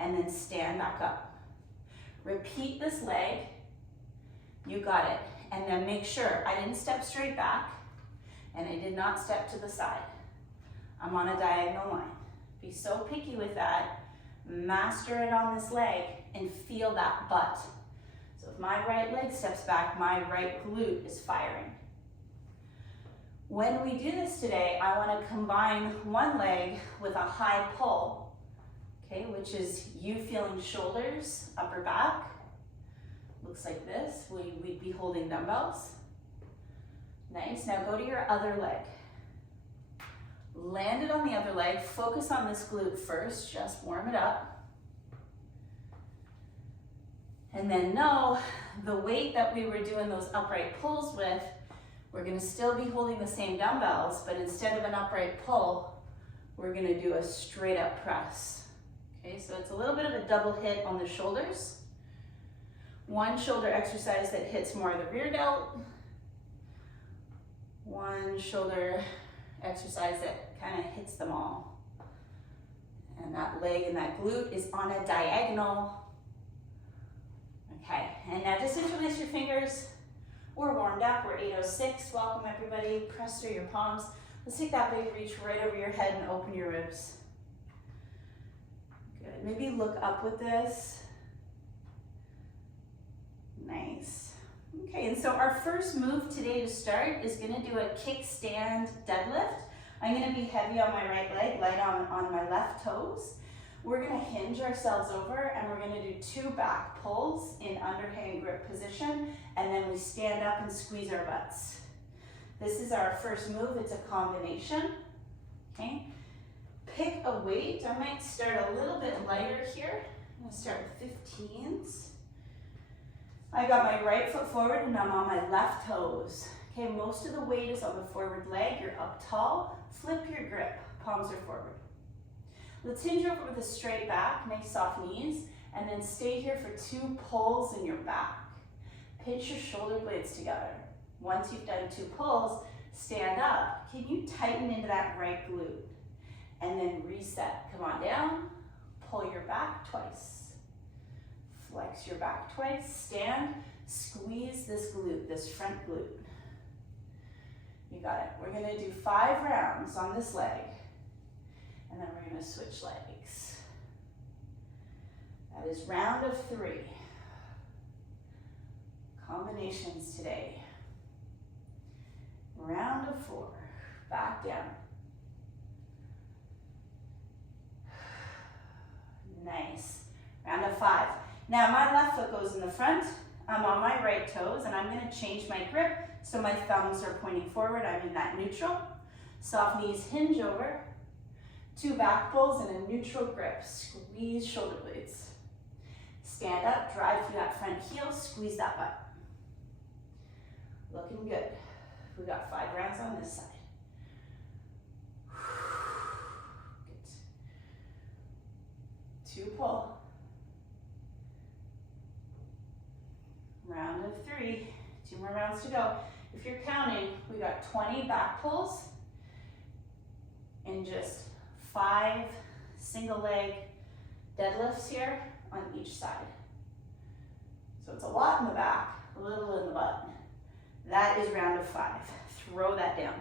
and then stand back up. Repeat this leg. You got it. And then make sure I didn't step straight back and I did not step to the side. I'm on a diagonal line. Be so picky with that. Master it on this leg and feel that butt. So if my right leg steps back, my right glute is firing. When we do this today, I want to combine one leg with a high pull, okay, which is you feeling shoulders, upper back. Looks like this. We'd be holding dumbbells. Nice. Now go to your other leg. Land it on the other leg. Focus on this glute first. Just warm it up. And then know the weight that we were doing those upright pulls with, we're going to still be holding the same dumbbells, but instead of an upright pull, we're going to do a straight up press. Okay, so it's a little bit of a double hit on the shoulders. One shoulder exercise that hits more of the rear delt. One shoulder exercise that kind of hits them all. And that leg and that glute is on a diagonal. Okay, and now just interlace your fingers. We're warmed up, we're 8:06. Welcome everybody, press through your palms. Let's take that big reach right over your head and open your ribs. Good, maybe look up with this. Nice. Okay, and so our first move today to start is gonna do a kickstand deadlift. I'm gonna be heavy on my right leg, light on my left toes. We're gonna hinge ourselves over and we're gonna do 2 back pulls in underhand grip position, and then we stand up and squeeze our butts. This is our first move, it's a combination, okay? Pick a weight. I might start a little bit lighter here. I'm gonna start with 15s. I got my right foot forward and I'm on my left toes. Okay, most of the weight is on the forward leg. You're up tall. Flip your grip, palms are forward. Let's hinge over with a straight back, nice soft knees, and then stay here for 2 pulls in your back. Pinch your shoulder blades together. Once you've done 2 pulls, stand up. Can you tighten into that right glute? And then reset. Come on down, pull your back twice. Flex your back twice, stand, squeeze this glute, this front glute. You got it. We're gonna do 5 rounds on this leg, and then we're gonna switch legs. That is round of 3. Combinations today. Round of 4, back down. Nice. Round of 5. Now my left foot goes in the front. I'm on my right toes and I'm gonna change my grip so my thumbs are pointing forward. I'm in that neutral. Soft knees hinge over. 2 back pulls and a neutral grip. Squeeze shoulder blades. Stand up, drive through that front heel, squeeze that butt. Looking good. We got 5 rounds on this side. Good. 2 pull. Round of 3, 2 more rounds to go. If you're counting, we got 20 back pulls and just 5 single leg deadlifts here on each side. So it's a lot in the back, a little in the butt. That is round of 5. Throw that down.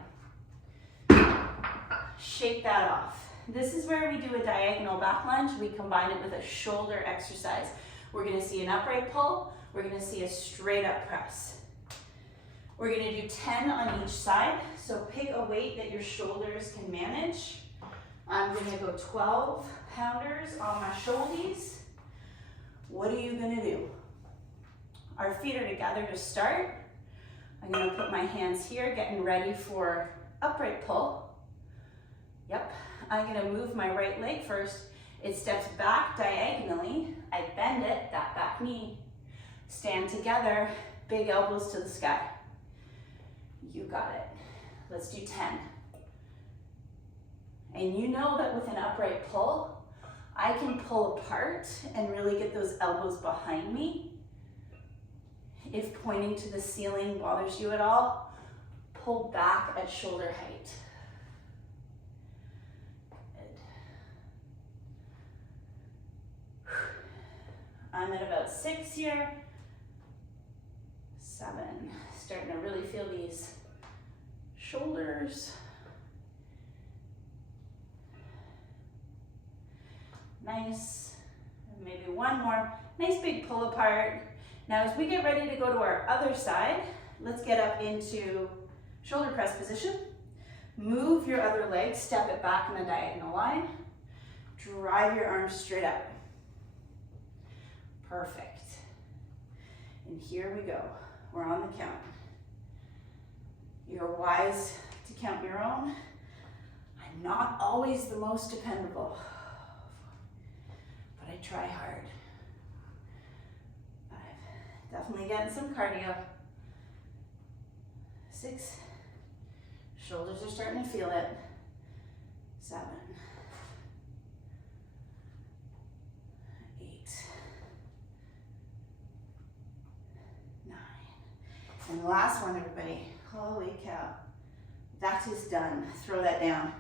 Shake that off. This is where we do a diagonal back lunge. We combine it with a shoulder exercise. We're gonna see an upright pull. We're gonna see a straight up press. We're gonna do 10 on each side. So pick a weight that your shoulders can manage. I'm gonna go 12 pounders on my shoulders. What are you gonna do? Our feet are together to start. I'm gonna put my hands here, getting ready for upright pull. Yep, I'm gonna move my right leg first. It steps back diagonally. I bend it, that back knee. Stand together, big elbows to the sky. You got it. Let's do 10. And you know that with an upright pull, I can pull apart and really get those elbows behind me. If pointing to the ceiling bothers you at all, pull back at shoulder height. Good. I'm at about 6 here. 7. Starting to really feel these shoulders. Nice. Maybe one more. Nice big pull apart. Now as we get ready to go to our other side, let's get up into shoulder press position. Move your other leg, step it back in a diagonal line. Drive your arms straight up. Perfect. And here we go. We're on the count. You're wise to count your own. I'm not always the most dependable, but I try hard. 5. Definitely getting some cardio. 6. Shoulders are starting to feel it. 7. 8. 9. And the last one, everybody. Holy cow. That is done. Throw that down.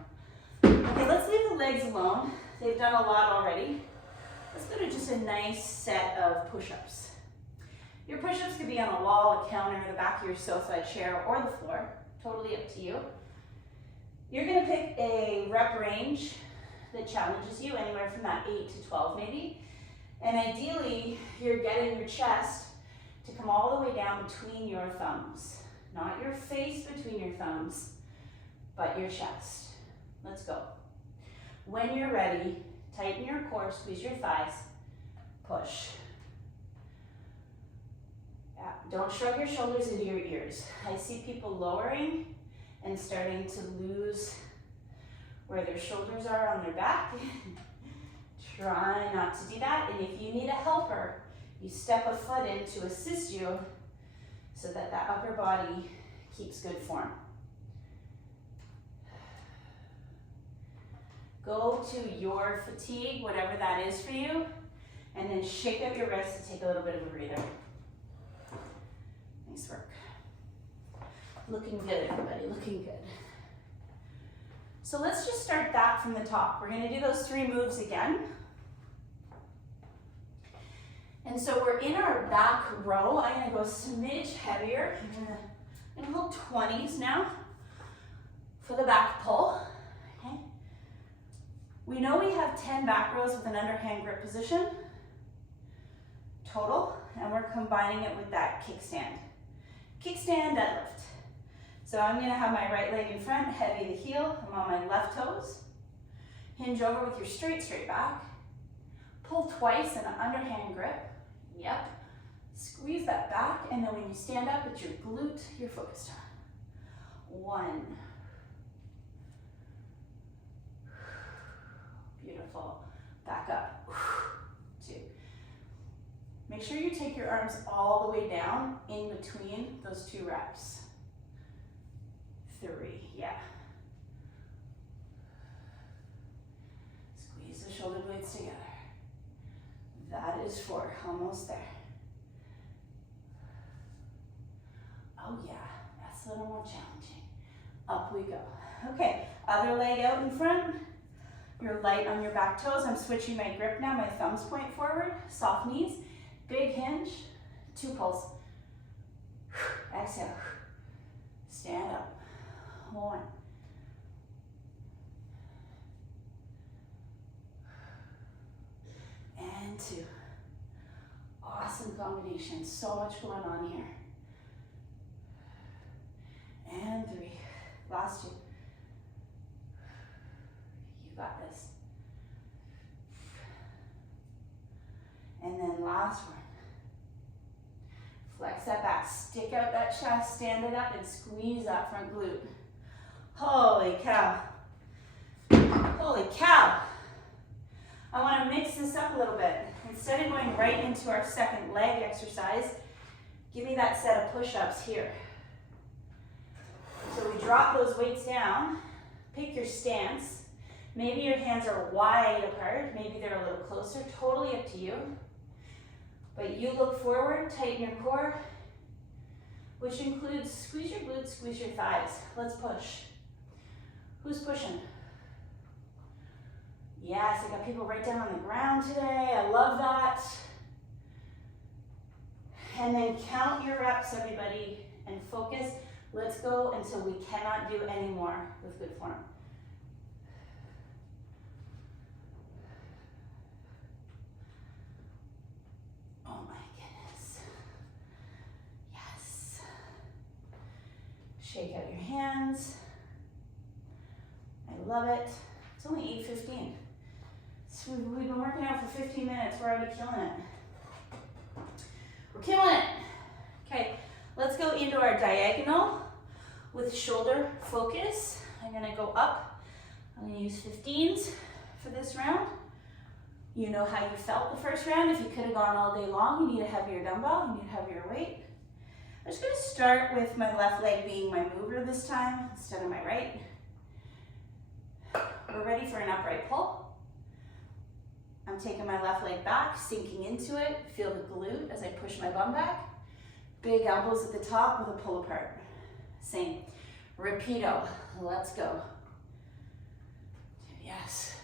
Okay, let's leave the legs alone. They've done a lot already. Let's go to just a nice set of push-ups. Your push-ups could be on a wall, a counter, the back of your sofa, a chair, or the floor. Totally up to you. You're gonna pick a rep range that challenges you, anywhere from that 8 to 12 maybe. And ideally, you're getting your chest to come all the way down between your thumbs. Not your face between your thumbs, but your chest. Let's go. When you're ready, tighten your core, squeeze your thighs, push. Yeah, don't shrug your shoulders into your ears. I see people lowering and starting to lose where their shoulders are on their back. Try not to do that. And if you need a helper, you step a foot in to assist you so that that upper body keeps good form. Go to your fatigue, whatever that is for you, and then shake up your wrists and take a little bit of a breather. Nice work. Looking good, everybody, looking good. So let's just start that from the top. We're gonna do those 3 moves again. And so we're in our back row. I'm gonna go a smidge heavier. I'm gonna hold 20s now for the back pull, okay? We know we have 10 back rows with an underhand grip position total, and we're combining it with that kickstand. Kickstand deadlift. So I'm gonna have my right leg in front, heavy the heel. I'm on my left toes. Hinge over with your straight back. Pull twice in an underhand grip. Yep. Squeeze that back, and then when you stand up, it's your glute you're focused on. 1. Beautiful. Back up. 2. Make sure you take your arms all the way down in between those 2 reps. 3, yeah. Squeeze the shoulder blades together. That is 4, almost there. Oh yeah, that's a little more challenging. Up we go. Okay, other leg out in front. You're light on your back toes. I'm switching my grip now. My thumbs point forward, soft knees, big hinge, 2 pulls. Exhale, stand up. 1. And 2. Awesome combination, so much going on here. And 3, last 2. You got this. And then last one. Flex that back, stick out that chest, stand it up, and squeeze that front glute. Holy cow. Holy cow. I want to mix this up a little bit. Instead of going right into our second leg exercise, give me that set of push-ups here. So we drop those weights down, pick your stance. Maybe your hands are wide apart, maybe they're a little closer, totally up to you. But you look forward, tighten your core, which includes squeeze your glutes, squeeze your thighs. Let's push. Who's pushing? Yes, I got people right down on the ground today. I love that. And then count your reps, everybody, and focus. Let's go until we cannot do any more with good form. Oh my goodness. Yes. Shake out your hands. I love it. It's only 8:15. So we've been working out for 15 minutes. We're already killing it. We're killing it. Okay, let's go into our diagonal with shoulder focus. I'm gonna go up. I'm gonna use 15s for this round. You know how you felt the first round. If you could have gone all day long, you need a heavier dumbbell, you need a heavier weight. I'm just gonna start with my left leg being my mover this time instead of my right. We're ready for an upright pull. I'm taking my left leg back, sinking into it. Feel the glute as I push my bum back. Big elbows at the top with a pull apart. Same. Repeato. Let's go. Yes.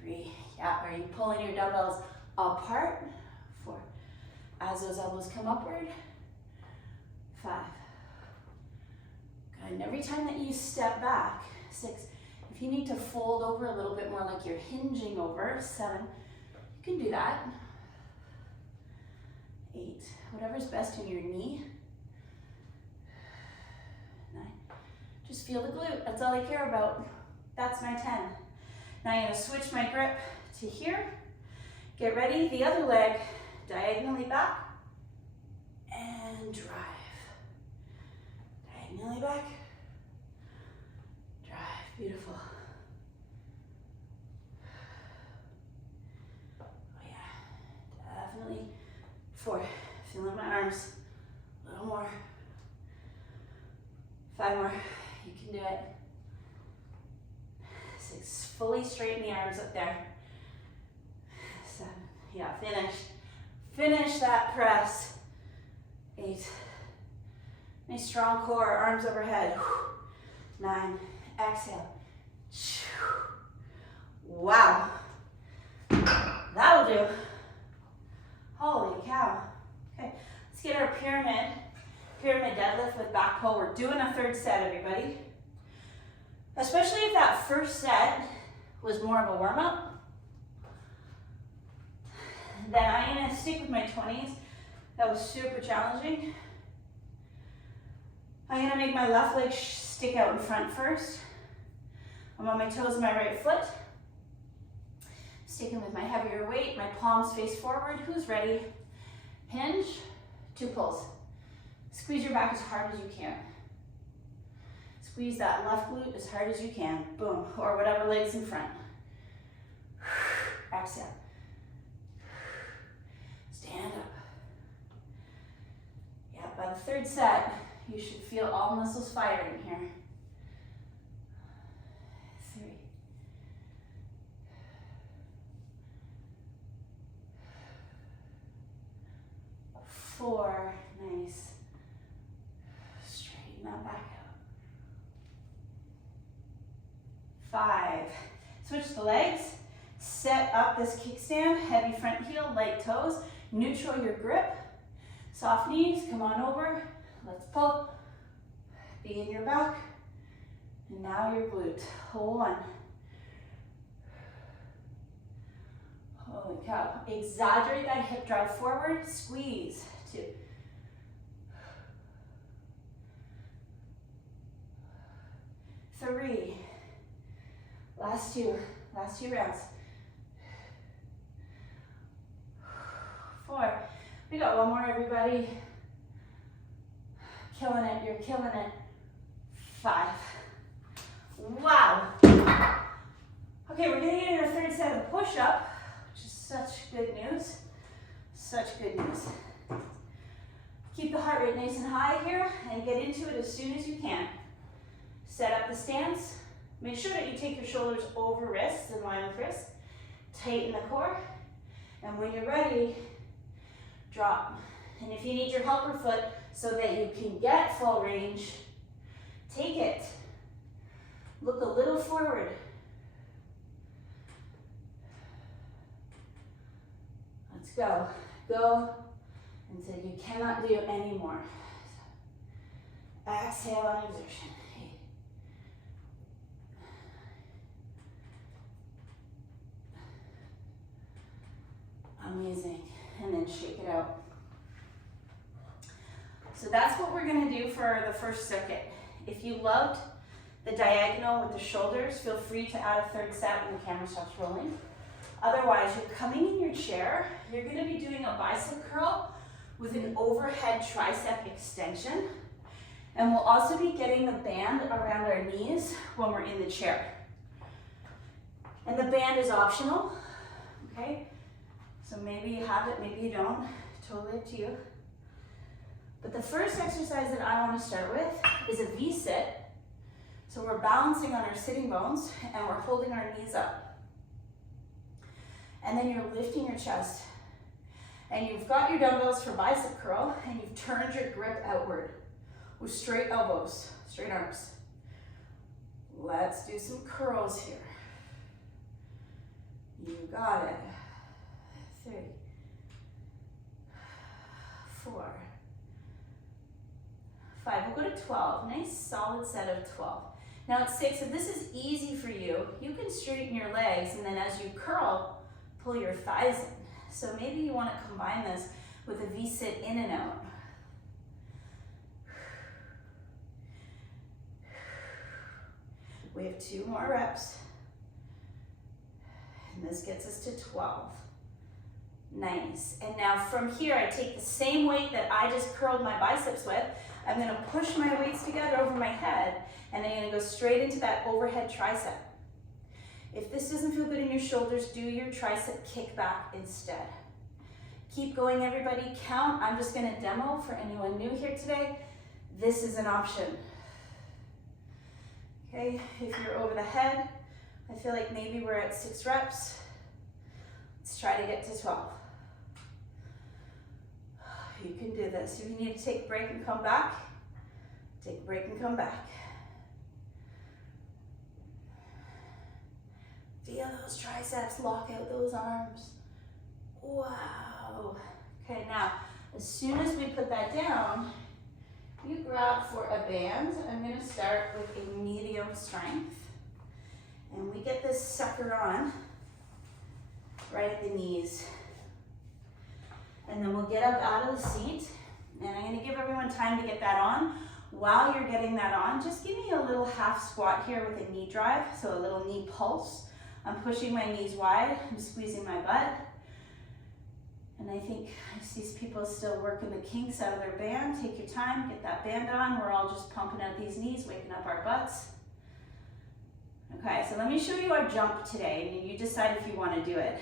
3. Yeah, are you pulling your dumbbells apart? 4. As those elbows come upward. 5. Good. And every time that you step back, 6. If you need to fold over a little bit more like you're hinging over, 7, you can do that. 8, whatever's best in your knee. 9, just feel the glute, that's all I care about. That's my 10. Now I'm gonna switch my grip to here. Get ready, the other leg, diagonally back, and drive. Diagonally back, drive, beautiful. Oh yeah, definitely. 4, feeling my arms, a little more. 5 more, you can do it. 6, fully straighten the arms up there. 7, yeah, finish. Finish that press. 8, nice strong core, arms overhead. 9, exhale. Wow, that'll do. Holy cow. Okay, let's get our pyramid deadlift with back pull. We're doing a third set, everybody. Especially if that first set was more of a warm-up. Then I'm gonna stick with my 20s. That was super challenging. I'm gonna make my left leg stick out in front first. I'm on my toes and my right foot. Sticking with my heavier weight, my palms face forward. Who's ready? Hinge, 2 pulls. Squeeze your back as hard as you can. Squeeze that left glute as hard as you can. Boom, or whatever leg's in front. Exhale. Stand up. Yeah, by the third set, you should feel all muscles firing here. 3. 4, nice. Straighten that back out. 5, switch the legs. Set up this kickstand, heavy front heel, light toes. Neutral your grip. Soft knees, come on over. Let's pull. Be in your back. And now your glute. 1. Holy cow. Exaggerate that hip drive forward. Squeeze. 2. 3. Last two rounds. 4. We got one more, everybody. Killing it, you're killing it. 5. Wow. Okay, we're gonna get into our third set of push-up, which is such good news. Such good news. Keep the heart rate nice and high here and get into it as soon as you can. Set up the stance. Make sure that you take your shoulders over wrists, in line with wrists. Tighten the core. And when you're ready, drop. And if you need your helper foot so that you can get full range, take it. Look a little forward. Let's go. Go until you cannot do any more. Exhale on exertion. 8. Amazing. And then shake it out. So that's what we're going to do for the first circuit. If you loved the diagonal with the shoulders, feel free to add a third set when the camera stops rolling. Otherwise, you're coming in your chair. You're going to be doing a bicep curl with an overhead tricep extension. And we'll also be getting the band around our knees when we're in the chair. And the band is optional, okay? So maybe you have it, maybe you don't, totally up to you. But the first exercise that I want to start with is a V-sit. So we're balancing on our sitting bones and we're holding our knees up. And then you're lifting your chest. And you've got your dumbbells for bicep curl and you've turned your grip outward with straight elbows, straight arms. Let's do some curls here. You got it. 3, 4, 5. We'll go to 12. Nice solid set of 12. Now at 6, if this is easy for you, you can straighten your legs and then as you curl, pull your thighs in. So maybe you want to combine this with a V-sit in and out. We have 2 more reps. And this gets us to 12. Nice. And now from here, I take the same weight that I just curled my biceps with. I'm going to push my weights together over my head, and I'm going to go straight into that overhead tricep. If this doesn't feel good in your shoulders, do your tricep kickback instead. Keep going, everybody. Count. I'm just going to demo for anyone new here today. This is an option. Okay, if you're over the head, I feel like maybe we're at 6 reps. Let's try to get to 12. You can do this. If you need to take a break and come back, take a break and come back. Feel those triceps, lock out those arms. Wow. Okay, now, as soon as we put that down, you grab for a band. I'm going to start with a medium strength. And we get this sucker on right at the knees. And then we'll get up out of the seat. And I'm going to give everyone time to get that on. While you're getting that on, just give me a little half squat here with a knee drive, so a little knee pulse. I'm pushing my knees wide. I'm squeezing my butt. And I think I see people still working the kinks out of their band. Take your time, get that band on. We're all just pumping out these knees, waking up our butts. Okay, so let me show you our jump today, and you decide if you want to do it.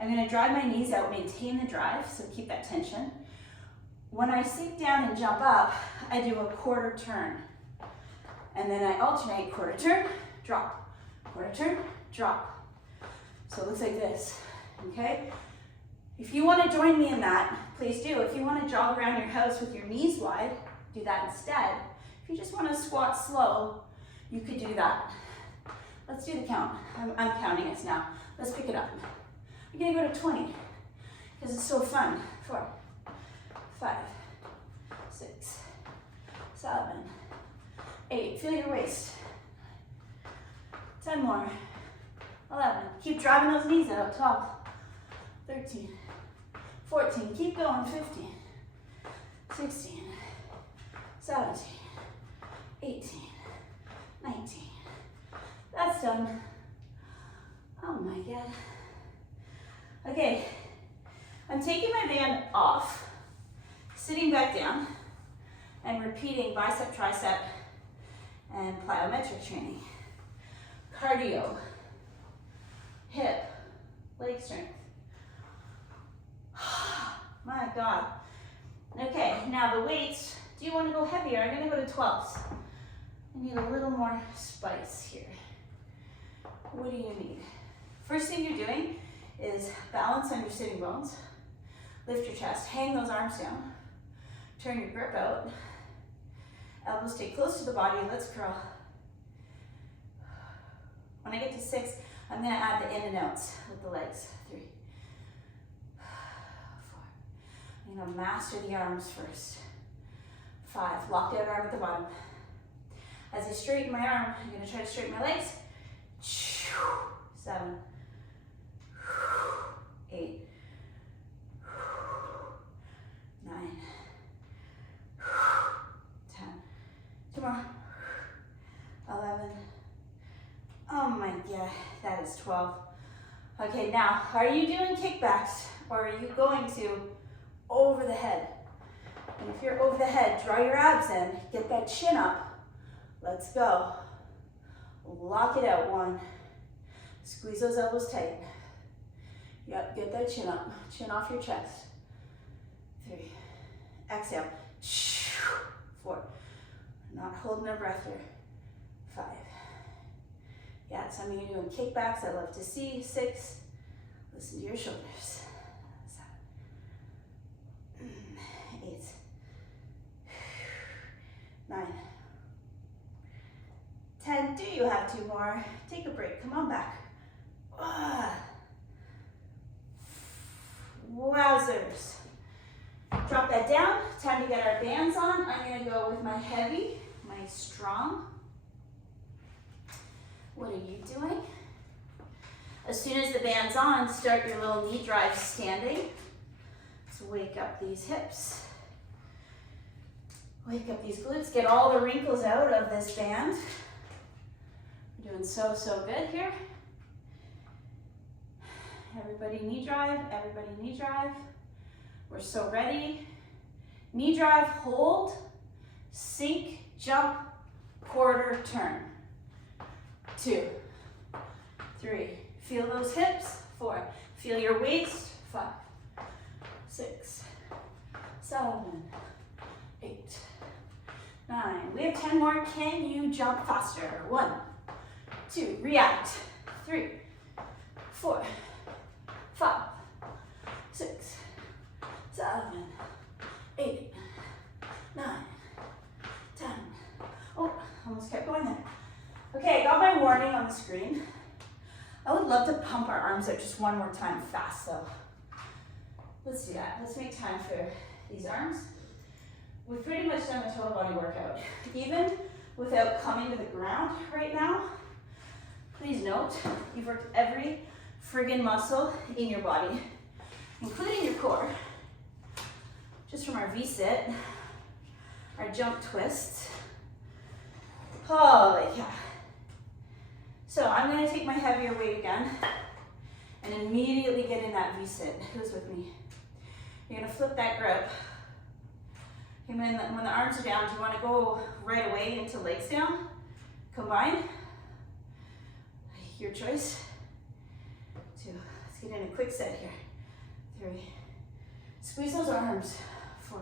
I'm going to drive my knees out, maintain the drive, so keep that tension. When I sink down and jump up, I do a quarter turn. And then I alternate quarter turn, drop, quarter turn, drop. So it looks like this, okay? If you want to join me in that, please do. If you want to jog around your house with your knees wide, do that instead. If you just want to squat slow, you could do that. Let's do the count. I'm counting us now. Let's pick it up. We're going to go to 20 because it's so fun. 4, 5, 6, 7, 8. Feel your waist. 10 more. 11. Keep driving those knees out. 12, 13, 14. Keep going. 15, 16, 17, 18, 19. That's done. Oh my God. Okay, I'm taking my band off, sitting back down, and repeating bicep, tricep, and plyometric training. Cardio, hip, leg strength. My God. Okay, now the weights, do you want to go heavier? I'm going to go to 12s. I need a little more spice here. What do you need? First thing you're doing is balance on your sitting bones. Lift your chest, hang those arms down. Turn your grip out. Elbows stay close to the body, let's curl. When I get to 6, I'm gonna add the in and outs with the legs. 3, 4, I'm gonna master the arms first. 5, locked out arm at the bottom. As I straighten my arm, I'm gonna try to straighten my legs. 7, 8, 9, 10. 2 more. 11. Oh my God, that is 12. Okay, now, are you doing kickbacks or are you going to over the head? And if you're over the head, draw your abs in, get that chin up. Let's go. Lock it out. 1. Squeeze those elbows tight. Yep, get that chin up. Chin off your chest. 3. Exhale. 4. Not holding our breath here. 5. Yeah, some of you doing kickbacks. I love to see. 6. Listen to your shoulders. 7. 8. 9. 10. Do you have 2 more? Take a break. Come on back. Wowzers. Drop that down. Time to get our bands on. I'm going to go with my heavy, my strong. What are you doing? As soon as the band's on, start your little knee drive standing. Let's wake up these hips. Wake up these glutes. Get all the wrinkles out of this band. We're doing so good here. Everybody knee drive, everybody knee drive. We're so ready. Knee drive, hold, sink, jump, quarter turn. 2, 3, feel those hips. 4, feel your waist. 5, 6, 7, 8, 9. We have 10 more. Can you jump faster? 1, 2, react. 3, 4, 5, 6, 7, 8, 9, 10. Oh, almost kept going there. Okay, I got my warning on the screen. I would love to pump our arms out just one more time fast though. Let's do that. Let's make time for these arms. We've pretty much done the total body workout. Even without coming to the ground right now, please note, you've worked every friggin' muscle in your body, including your core. Just from our V-sit, our jump twists. Holy cow. So I'm gonna take my heavier weight again and immediately get in that V-sit. Who's with me? You're gonna flip that grip. And then when the arms are down, do you wanna go right away into legs down? Combine. Your choice. 2, let's get in a quick set here. 3, squeeze those arms. 4,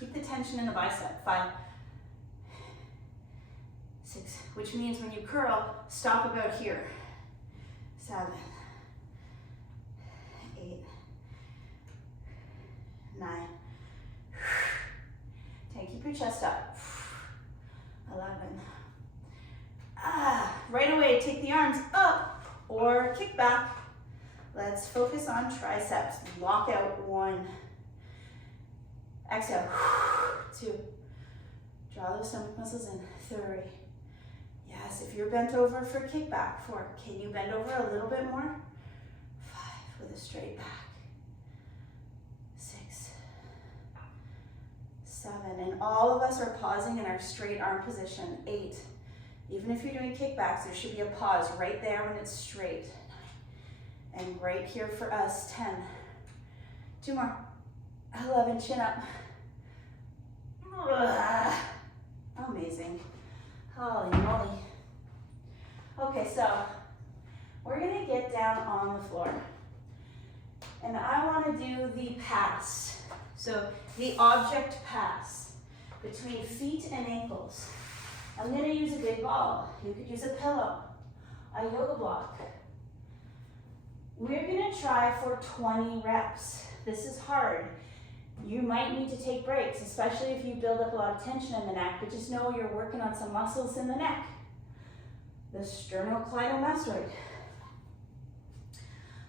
keep the tension in the bicep. 5, 6, which means when you curl, stop about here. 7, 8, 9, 10, keep your chest up. 11, right away, take the arms up or kick back. Let's focus on triceps. Lock out. 1. Exhale. 2. Draw those stomach muscles in. 3. Yes, if you're bent over for kickback. 4. Can you bend over a little bit more? 5 with a straight back. 6, 7. And all of us are pausing in our straight arm position. 8. Even if you're doing kickbacks, there should be a pause right there when it's straight. 9. And right here for us, 10. 2 more. 11, chin up. Amazing. Holy moly. Okay, so we're gonna get down on the floor. And I wanna do the pass. So the object pass between feet and ankles. I'm gonna use a big ball. You could use a pillow, a yoga block. We're gonna try for 20 reps. This is hard. You might need to take breaks, especially if you build up a lot of tension in the neck, but just know you're working on some muscles in the neck. The sternocleidomastoid.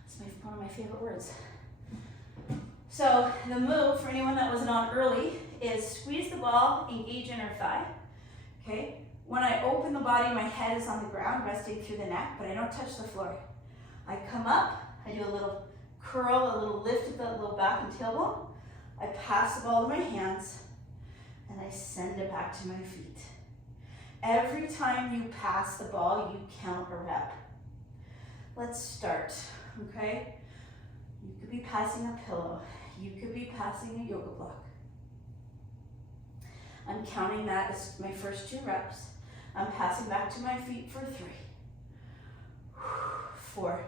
It's one of my favorite words. So the move, for anyone that wasn't on early, is squeeze the ball, engage inner thigh, okay? When I open the body, my head is on the ground, resting through the neck, but I don't touch the floor. I come up, I do a little curl, a little lift of the little back and tailbone. I pass the ball to my hands, and I send it back to my feet. Every time you pass the ball, you count a rep. Let's start, okay? You could be passing a pillow. You could be passing a yoga block. I'm counting that as my first 2 reps. I'm passing back to my feet for 3, 4.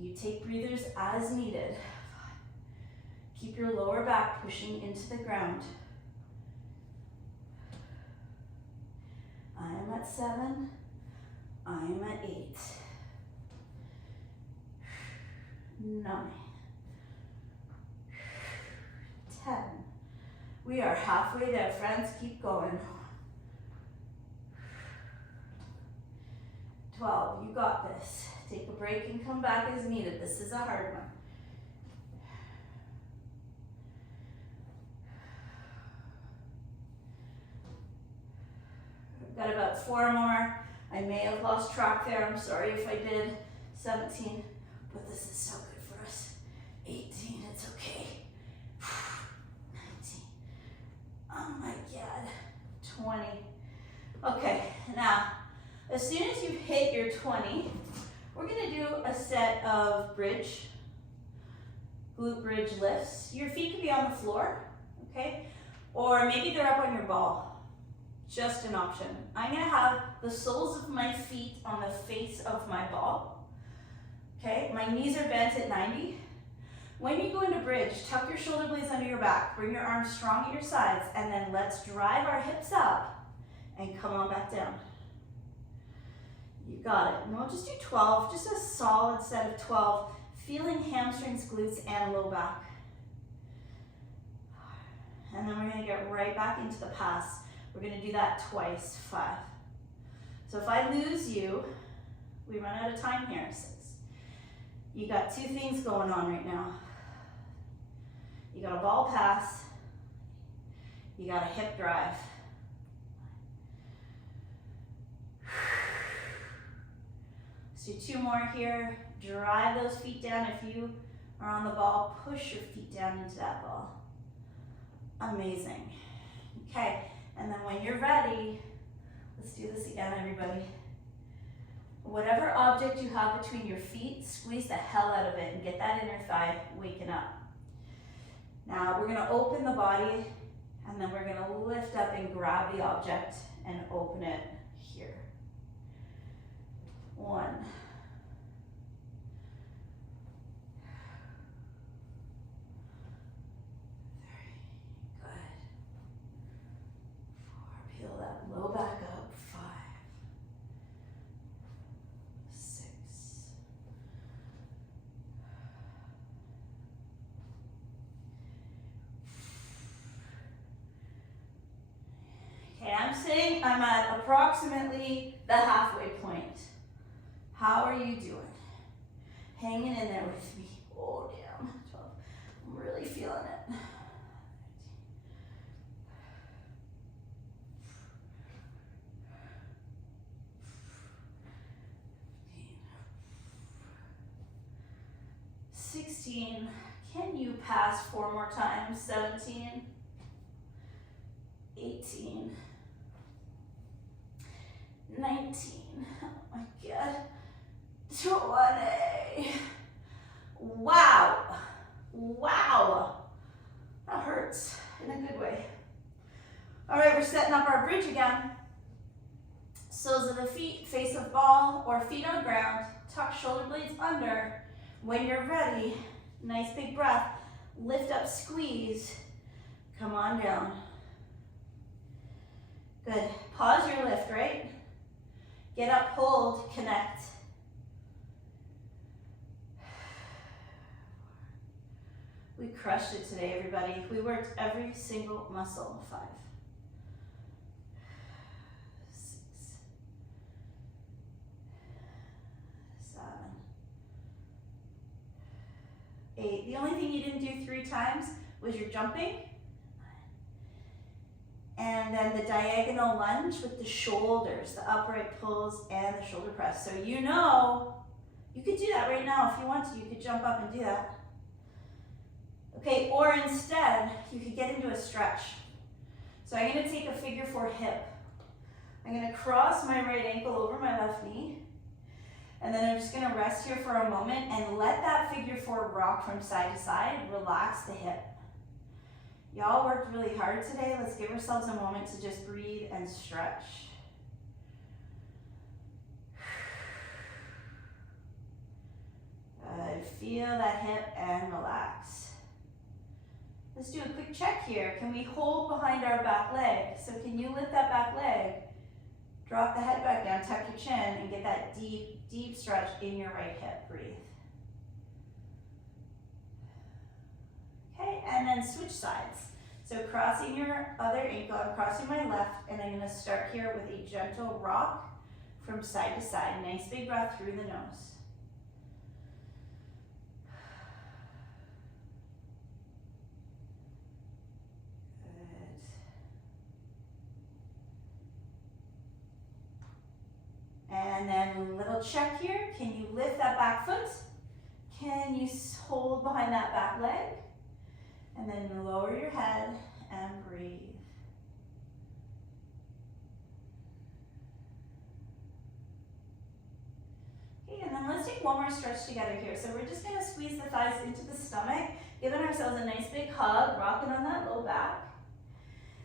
You take breathers as needed. 5. Keep your lower back pushing into the ground. I am at 7. I am at 8. 9. 10. We are halfway there, friends. Keep going. 12. You got this. Take a break and come back as needed. This is a hard one. I've got about 4 more. I may have lost track there. I'm sorry if I did. 17. But this is so good for us. 18. It's okay. 19. Oh my God. 20. Okay, now, as soon as you hit your 20, we're gonna do a set of bridge, glute bridge lifts. Your feet can be on the floor, okay? Or maybe they're up on your ball, just an option. I'm gonna have the soles of my feet on the face of my ball, okay? My knees are bent at 90. When you go into bridge, tuck your shoulder blades under your back, bring your arms strong at your sides, and then let's drive our hips up and come on back down. You got it. And we'll just do 12, just a solid set of 12, feeling hamstrings, glutes, and low back. And then we're gonna get right back into the pass. We're gonna do that twice, 5. So if I lose you, we run out of time here, 6. You got 2 things going on right now. You got a ball pass, you got a hip drive. So 2 more here. Drive those feet down. If you are on the ball, push your feet down into that ball. Amazing. Okay, and then when you're ready, let's do this again, everybody. Whatever object you have between your feet, squeeze the hell out of it and get that inner thigh waking up. Now we're gonna open the body, and then we're gonna lift up and grab the object and open it here. 1. Peel that low back up. 5, 6. Okay, I'm saying I'm at approximately the halfway point. How are you doing? Hanging in there with me. Oh, damn. 12. I'm really feeling it. 16. Can you pass 4 more times? 17. 18. 19. Oh my God. 20. Wow. Wow. That hurts in a good way. All right, we're setting up our bridge again. Soles of the feet, face of ball, or feet on ground. Tuck shoulder blades under. When you're ready, nice big breath. Lift up, squeeze. Come on down. Good. Pause your lift, right? Get up, hold, connect. We crushed it today, everybody. We worked every single muscle. 5, 6, 7, 8. The only thing you didn't do 3 times was your jumping. And then the diagonal lunge with the shoulders, the upright pulls and the shoulder press. So you know, you could do that right now if you want to. You could jump up and do that. Okay, or instead, you could get into a stretch. So I'm gonna take a figure 4 hip. I'm gonna cross my right ankle over my left knee. And then I'm just gonna rest here for a moment and let that figure 4 rock from side to side. Relax the hip. Y'all worked really hard today. Let's give ourselves a moment to just breathe and stretch. Good. Feel that hip and relax. Let's do a quick check here. Can we hold behind our back leg? So can you lift that back leg, drop the head back down, tuck your chin, and get that deep, deep stretch in your right hip. Breathe. Okay, and then switch sides. So crossing your other ankle, I'm crossing my left, and I'm gonna start here with a gentle rock from side to side. Nice big breath through the nose. And then a little check here. Can you lift that back foot? Can you hold behind that back leg? And then lower your head and breathe. Okay, and then let's take one more stretch together here. So we're just gonna squeeze the thighs into the stomach, giving ourselves a nice big hug, rocking on that low back.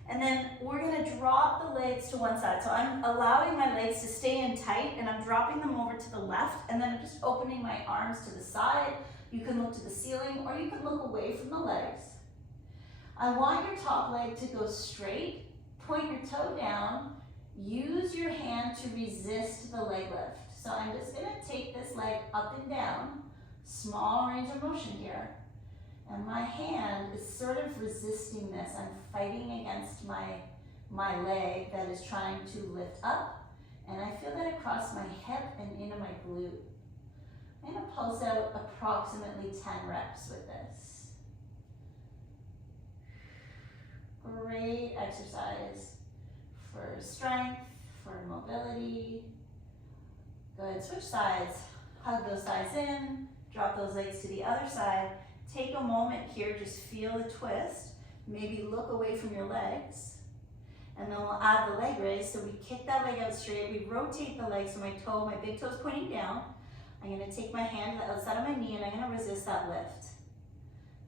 And then we're gonna drop the legs to one side. So I'm allowing my legs to stay in tight and I'm dropping them over to the left and then I'm just opening my arms to the side. You can look to the ceiling or you can look away from the legs. I want your top leg to go straight, point your toe down, use your hand to resist the leg lift. So I'm just gonna take this leg up and down, small range of motion here. And my hand is sort of resisting this. I'm fighting against my leg that is trying to lift up. And I feel that across my hip and into my glute. I'm gonna pulse out approximately 10 reps with this. Great exercise for strength, for mobility. Good, switch sides. Hug those thighs in, drop those legs to the other side. Take a moment here, just feel the twist. Maybe look away from your legs. And then we'll add the leg raise. So we kick that leg out straight. We rotate the leg so my big toe is pointing down. I'm gonna take my hand to the outside of my knee and I'm gonna resist that lift.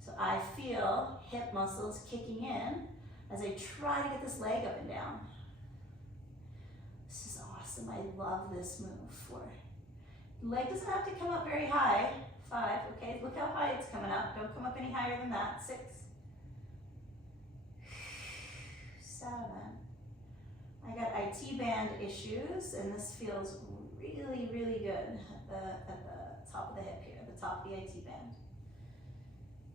So I feel hip muscles kicking in as I try to get this leg up and down. This is awesome, I love this move. 4. Leg doesn't have to come up very high. 5, okay, look how high it's coming up. Don't come up any higher than that. 6, 7. I got IT band issues and this feels really, really good at the top of the hip here, the top of the IT band.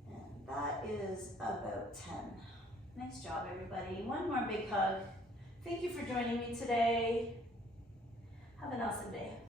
And that is about 10. Nice job, everybody. One more big hug. Thank you for joining me today. Have an awesome day.